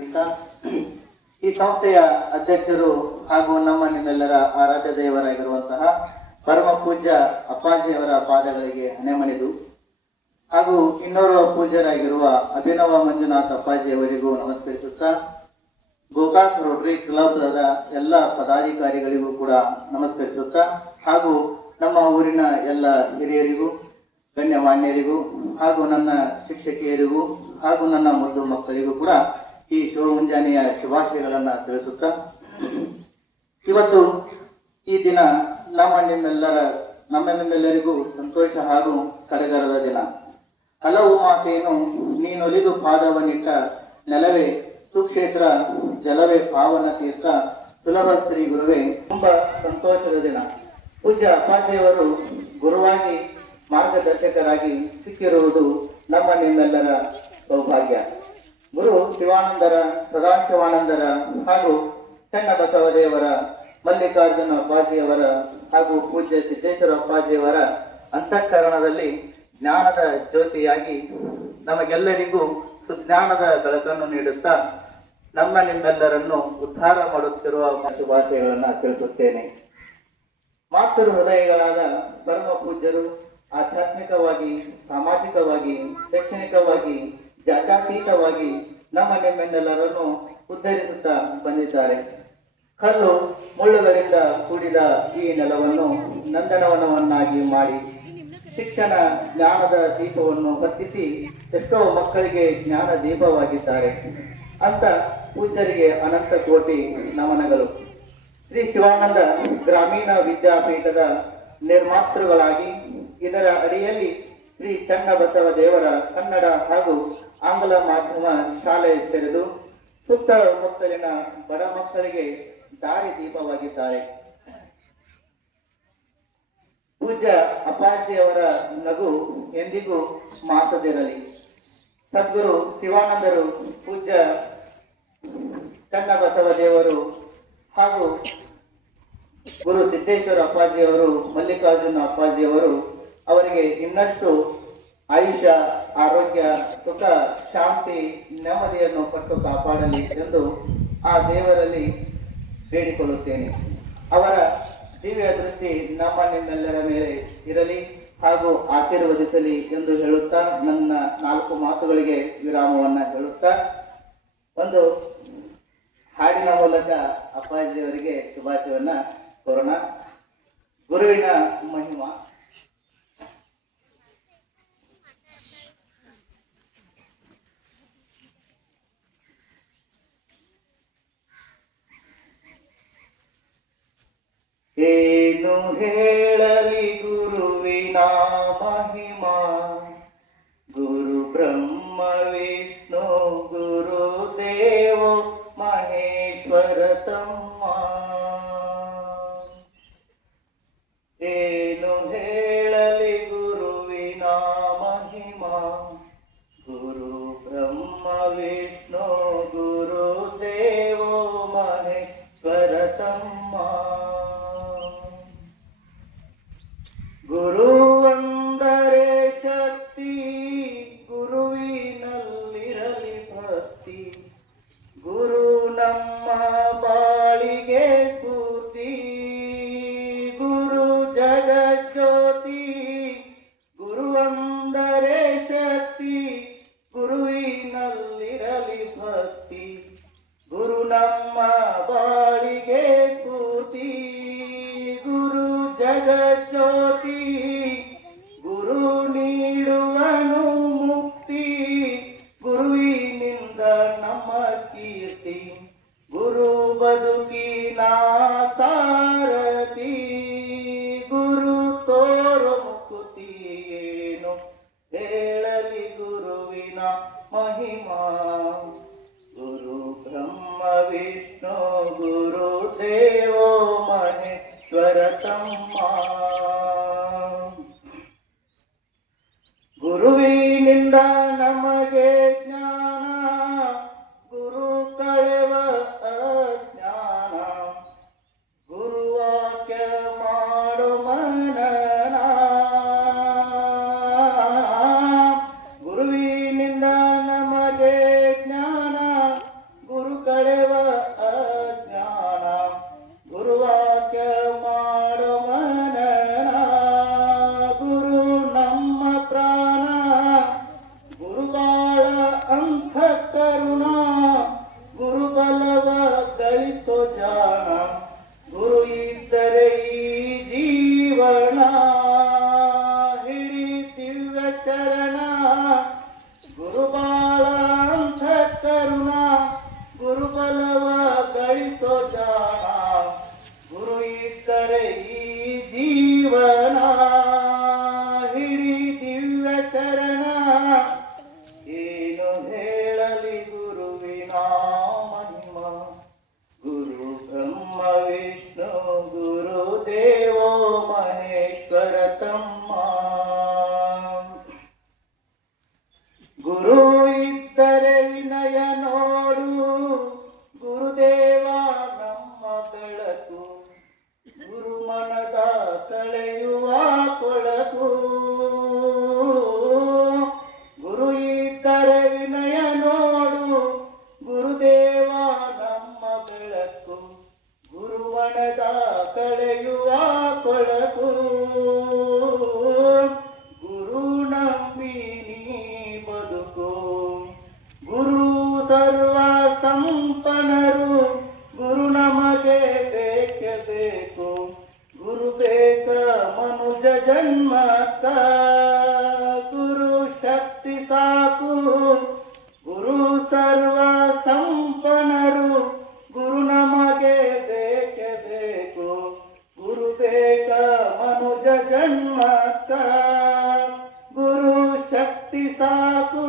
ಈ ಸಂಸ್ಥೆಯ ಅಧ್ಯಕ್ಷರು ಹಾಗೂ ನಮ್ಮ ನಿಮ್ಮೆಲ್ಲರ ಆರಾಧ್ಯ ದೇವರಾಗಿರುವಂತಹ ಪರಮ ಪೂಜ್ಯ ಅಪ್ಪಾಜಿಯವರ ಪಾದಗಳಿಗೆ ಹಣೆಮಣಿದು ಹಾಗೂ ಇನ್ನೋರ್ವ ಪೂಜ್ಯರಾಗಿರುವ ಅಭಿನವ ಮಂಜುನಾಥ್ ಅಪ್ಪಾಜಿಯವರಿಗೂ ನಮಸ್ಕರಿಸುತ್ತಾ ಗೋಕಾಕ್ ರೋಟರಿ ಕ್ಲಬ್ದ ಎಲ್ಲ ಪದಾಧಿಕಾರಿಗಳಿಗೂ ಕೂಡ ನಮಸ್ಕರಿಸುತ್ತಾ ಹಾಗೂ ನಮ್ಮ ಊರಿನ ಎಲ್ಲ ಹಿರಿಯರಿಗೂ ಗಣ್ಯಮಾನ್ಯರಿಗೂ ಹಾಗೂ ನನ್ನ ಶಿಕ್ಷಕಿಯರಿಗೂ ಹಾಗೂ ನನ್ನ ಮುದ್ದು ಮಕ್ಕಳಿಗೂ ಕೂಡ ಈ ಶುಭ ಮುಂಜಾನೆಯ ಶುಭಾಶಯಗಳನ್ನು ತಿಳಿಸುತ್ತಾ ಇವತ್ತು ಈ ದಿನ ನಮ್ಮೆಲ್ಲರಿಗೂ ಸಂತೋಷ ಹಾಗೂ ಸಡಗರದ ದಿನ. ಹಲವು ಮಾತೇನು ನೀನೊಲಿದು ಪಾದವನ್ನಿಟ್ಟ ನೆಲವೇ ಸುಕ್ಷೇತ್ರ ಜಲವೇ ಪಾವನ ತೀರ್ಥ ಸುಲಭ ಶ್ರೀ ಗುರುವೇ ತುಂಬಾ ಸಂತೋಷದ ದಿನ. ಪೂಜ್ಯ ಅಪ್ಪಾಜಿಯವರು ಗುರುವಾಗಿ ಮಾರ್ಗದರ್ಶಕರಾಗಿ ಸಿಕ್ಕಿರುವುದು ನಮ್ಮ ನಿಮ್ಮೆಲ್ಲರ ಸೌಭಾಗ್ಯ. ಗುರು ಶಿವಾನಂದರ, ಸದಾಶಿವಾನಂದರ ಹಾಗೂ ಚನ್ನಬಸವದೇವರ, ಮಲ್ಲಿಕಾರ್ಜುನ ಅಪ್ಪಾಜಿಯವರ ಹಾಗೂ ಪೂಜ್ಯ ಸಿದ್ದೇಶ್ವರ ಅಪ್ಪಾಜಿಯವರ ಅಂತಃಕರಣದಲ್ಲಿ ಜ್ಞಾನದ ಜ್ಯೋತಿಯಾಗಿ ನಮಗೆಲ್ಲರಿಗೂ ಸುಜ್ಞಾನದ ಬೆಳಕನ್ನು ನೀಡುತ್ತಾ ನಮ್ಮ ನಿಮ್ಮೆಲ್ಲರನ್ನು ಉದ್ಧಾರ ಮಾಡುತ್ತಿರುವ ಶುಭಾಶಯಗಳನ್ನು ತಿಳಿಸುತ್ತೇನೆ. ಮಾತೃ ಹೃದಯಗಳಾದ ಪರಮ ಪೂಜ್ಯರು ಆಧ್ಯಾತ್ಮಿಕವಾಗಿ, ಸಾಮಾಜಿಕವಾಗಿ, ಶೈಕ್ಷಣಿಕವಾಗಿ, ಜಾತ್ಯತೀತವಾಗಿ ನಮ್ಮ ನಿಮ್ಮೆಲ್ಲರನ್ನು ಉದ್ಧರಿಸುತ್ತಾ ಬಂದಿದ್ದಾರೆ. ಕಲ್ಲು ಮುಳ್ಳುಗಳಿಂದ ಕೂಡಿದ ಈ ನೆಲವನ್ನು ನಂದನವನವನ್ನಾಗಿ ಮಾಡಿ ಶಿಕ್ಷಣ ಜ್ಞಾನದ ದೀಪವನ್ನು ಹೊತ್ತಿಸಿ ಎಷ್ಟೋ ಮಕ್ಕಳಿಗೆ ಜ್ಞಾನ ದೀಪವಾಗಿದ್ದಾರೆ. ಅಂತ ಪೂಜ್ಯರಿಗೆ ಅನಂತ ಕೋಟಿ ನಮನಗಳು. ಶ್ರೀ ಶಿವಾನಂದ ಗ್ರಾಮೀಣ ವಿದ್ಯಾಪೀಠದ ನಿರ್ಮಾತೃಗಳಾಗಿ ಇದರ ಅಡಿಯಲ್ಲಿ ಶ್ರೀ ಚನ್ನಬಸವ ದೇವರ ಕನ್ನಡ ಹಾಗೂ ಆಂಗ್ಲ ಮಾಧ್ಯಮ ಶಾಲೆ ತೆರೆದು ಸುತ್ತಮುತ್ತಲಿನ ಬಡ ಮಕ್ಕಳಿಗೆ ದಾರಿ ದೀಪವಾಗಿದ್ದಾರೆ. ಪೂಜ್ಯ ಅಪ್ಪಾಜಿಯವರ ನಗು ಎಂದಿಗೂ ಮಾಸದಿರಲಿ. ಸದ್ಗುರು ಶಿವಾನಂದರು, ಪೂಜ್ಯ ಚನ್ನಬಸವ ದೇವರು ಹಾಗೂ ಗುರು ಸಿದ್ದೇಶ್ವರ ಅಪ್ಪಾಜಿಯವರು, ಮಲ್ಲಿಕಾರ್ಜುನ ಅಪ್ಪಾಜಿಯವರು ಅವರಿಗೆ ಇನ್ನಷ್ಟು ಆಯುಷ್ಯ, ಆರೋಗ್ಯ, ಸುಖ, ಶಾಂತಿ, ನೆಮ್ಮದಿಯನ್ನು ಕೊಟ್ಟು ಕಾಪಾಡಲಿ ಎಂದು ಆ ದೇವರಲ್ಲಿ ಬೇಡಿಕೊಳ್ಳುತ್ತೇನೆ. ಅವರ ದಿವ್ಯ ದೃಷ್ಟಿ ನಮ್ಮ ನಿಮ್ಮೆಲ್ಲರ ಮೇಲೆ ಇರಲಿ ಹಾಗೂ ಆಶೀರ್ವದಿಸಲಿ ಎಂದು ಹೇಳುತ್ತಾ ನನ್ನ 4 ಮಾತುಗಳಿಗೆ ವಿರಾಮವನ್ನು ಹೇಳುತ್ತಾ ಒಂದು ಹಾಡಿನ ಮೂಲಕ ಅಪ್ಪಾಜಿಯವರಿಗೆ ಶುಭಾಶಯವನ್ನ ಕೋರೋಣ. ಗುರುವಿನ ಮಹಿಮಾ. ಏನು ಹೇಳಲಿ ಗುರುವಿನ ಮಹಿಮಾ, ಗುರು ಬ್ರಹ್ಮ ವಿಷ್ಣು ಗುರು ದೇವೋ ಮಹೇಶ್ವರ ತಮ್ಮ. ಏನು ಹೇಳಲಿ ಗುರುವಿನ ಮಹಿಮಾ, ಗುರು ಬ್ರಹ್ಮ ವಿಷ್ಣು ಗುರು ದೇವೋ ಮಹೇಶ್ವರ ತಮ್ಮ. ಗುರು ಅಂದರೆ ಶಕ್ತಿ, ಗುರುವಿನಲ್ಲಿರಲಿ ಭಕ್ತಿ. ಗುರು ನಮ್ಮ ಬಾಳಿಗೆ ಸ್ಫೂರ್ತಿ, ಗುರು ಜಗಜ್ಯೋತಿ. ಗುರುವಂದರೆ ಶಕ್ತಿ, ಗುರುವಿನಲ್ಲಿರಲಿ ಭಕ್ತಿ. ಗುರು ನಮ್ಮ ಬಾಳಿಗೆ ಸ್ಫೂರ್ತಿ, ಗುರು ಜಗಜ್ಯೋತಿ. ಗುರು ನೀಡುವನು ಮುಕ್ತಿ, ಗುರುವಿನಿಂದ ನಮ್ಮ ಕೀರ್ತಿ. ಗುರು ಬದುಕಿನ ಸಾರಥಿ, ಗುರು ತೋರು ಮುಕುತಿ. ಏನು ಹೇಳಲಿ ಗುರುವಿನ ಮಹಿಮಾ, ಗುರು ಬ್ರಹ್ಮ ವಿಷ್ಣು ಗುರು ದೇವೋ ಮಹೇಶ್ವರ ತಮ್ಮ. ಗುರುವಿನಿಂದ ನಮಗೆ ಜ್ಞಾನ, ಗುರು ಕಳೆವ ಕರುಣಾ ಗುರುಬಲವ ಗಳಿಸೋ ಜಾಣ ಗುರು ಇದ್ದರೆ ಈ ಜೀವನ ಹಿಡಿ ದಿವ್ಯ ಚರಣ ಗುರುಬಾಳ ಅಂಥ ಕರುಣಾ ಗುರುಬಲವ ಗಳಿಸೋ ಜಾಣ ಗುರು ಇದ್ದರೆ ಈ ಜೀವನ ಹಿಡಿ ದಿವ್ಯ ಚರಣ ಏನು ಹೇಳಲಿ ಗುರುವಿನ ಮಹಿಮ ಗುರು ಬ್ರಹ್ಮ ವಿಷ್ಣು ಗುರು ದೇವೋ ಮಹೇಶ್ವರ ತಮ್ಮ ಗುರು ಇದ್ದರೆ ವಿನಯ ನೋಡು ಗುರುದೇವ ನಮ್ಮ ಬೆಳಕು ಗುರು ಮನದ ಕಳೆಯುವ ಕೊಳಕು ಗುರು ಇದ್ದರೆ ವಿನಯ ನೋಡು ಗುರುದೇವ ನಮ್ಮ ಬೆಳಕು ಗುರುವಣದ ಕಳೆಯುವ ಕೊಳಕು ಗುರು ನಂಬಿ ನೀ ಬದುಕು ಗುರು ಸರ್ವ ಸಂಪನ್ನರು ಗುರು ನಮಗೆ ಬೇಕೆ ಬೇಕು ಗುರು ಬೇಕ ಮನುಜ ಜನ್ಮಕ್ಕ ಗುರು ಶಕ್ತಿ ಸಾಕು ಗುರು ಸರ್ವ ಸಂಪನ್ನರು ಗುರು ನಮಗೆ ಬೇಕೆ ಬೇಕು ಗುರು ಬೇಕ ಮನುಜ ಜನ್ಮಕ್ಕ ಗುರು ಶಕ್ತಿ ಸಾಕು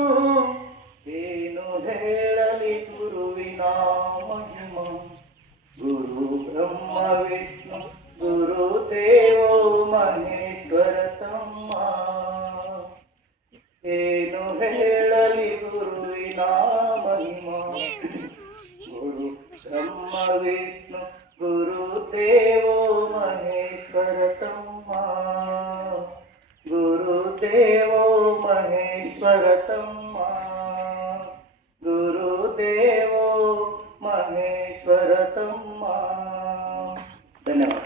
ಏನು ಹೇಳಲಿ ಗುರುವಿನ ಮಹಿಮ ಗುರು ಬ್ರಹ್ಮ ವಿಷ್ಣು ಗುರು ದೇವೋ ಮಹೇಶ್ವರ ತಮ್ಮ ಏನು ಹೇಳಲಿ ಗುರುವಿನ ಮಹಿಮ ಗುರು ಬ್ರಹ್ಮ ವಿಷ್ಣು ಗುರು ದೇವೋ ಮಹೇಶ್ವರ ತಮ್ಮ ಗುರು ದೇವೋ ಮಹೇಶ್ವರ ತಮ್ಮ ಗುರು ದೇವೋ ಮಹೇಶ್ವರ ತಮ್ಮ. ಧನ್ಯವಾದ.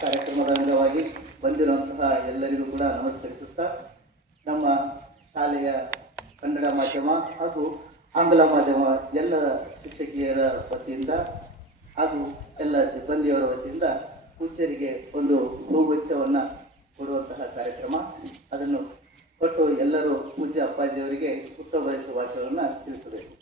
ಕಾರ್ಯಕ್ರಮದ ಅಂಗವಾಗಿ ಬಂದಿರುವಂತಹ ಎಲ್ಲರಿಗೂ ಕೂಡ ನಮಸ್ಕರಿಸುತ್ತಾ ನಮ್ಮ ಶಾಲೆಯ ಕನ್ನಡ ಮಾಧ್ಯಮ ಹಾಗೂ ಆಂಗ್ಲ ಮಾಧ್ಯಮ ಎಲ್ಲ ಶಿಕ್ಷಕಿಯರ ವತಿಯಿಂದ ಹಾಗೂ ಎಲ್ಲ ಸಿಬ್ಬಂದಿಯವರ ವತಿಯಿಂದ ಪೂಜ್ಯರಿಗೆ ಒಂದು ಹೂಗುಚ್ಛವನ್ನು ಕೊಡುವಂತಹ ಕಾರ್ಯಕ್ರಮ. ಅದನ್ನು ಕೊಟ್ಟು ಎಲ್ಲರೂ ಪೂಜ್ಯ ಅಪ್ಪಾಜಿಯವರಿಗೆ ಉತ್ತಮ ಶುಭಾಶಯವನ್ನು ತಿಳಿಸಬೇಕು.